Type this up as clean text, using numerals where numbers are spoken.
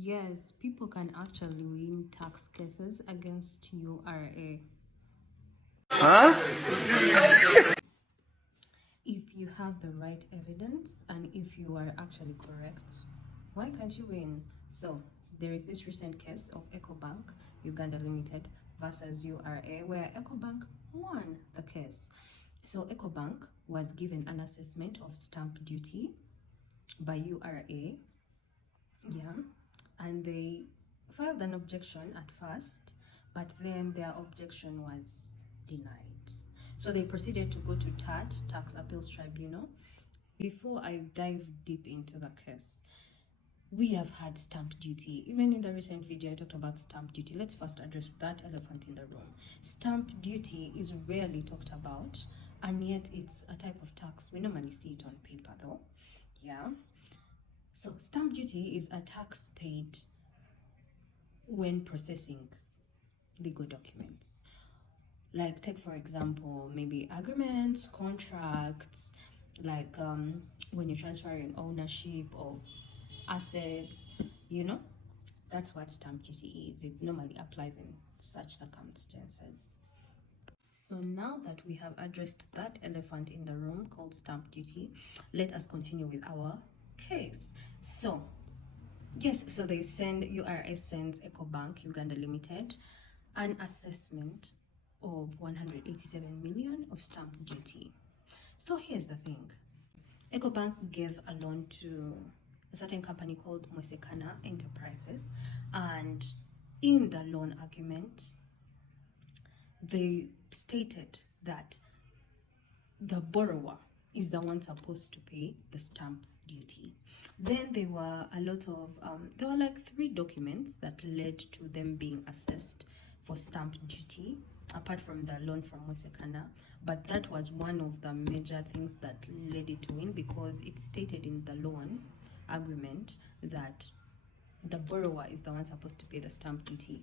Yes, people can actually win tax cases against URA. Huh? If you have the right evidence and if you are actually correct, why can't you win? So there is this recent case of EcoBank Uganda Limited versus URA where EcoBank won the case. So EcoBank was given an assessment of stamp duty by URA, yeah, and they filed an objection at first, but then their objection was denied. So they proceeded to go to TAT, Tax Appeals Tribunal. Before I dive deep into the case, we have had stamp duty. Even in the recent video, I talked about stamp duty. Let's first address that elephant in the room. Stamp duty is rarely talked about, and yet it's a type of tax. We normally see it on paper though. Yeah. So stamp duty is a tax paid when processing legal documents. Like take for example, maybe agreements, contracts, like when you're transferring ownership of assets, you know, that's what stamp duty is. It normally applies in such circumstances. So now that we have addressed that elephant in the room called stamp duty, let us continue with our case. So yes, so they send, URA sends EcoBank Uganda Limited an assessment of 187 million of stamp duty. So here's the thing. EcoBank gave a loan to a certain company called Mwesekana Enterprises, and in the loan argument, they stated that the borrower is the one supposed to pay the stamp duty. Then there were a lot of there were like 3 documents that led to them being assessed for stamp duty apart from the loan from Mwesekana, but that was one of the major things that led it to win, because it stated in the loan agreement that the borrower is the one supposed to pay the stamp duty.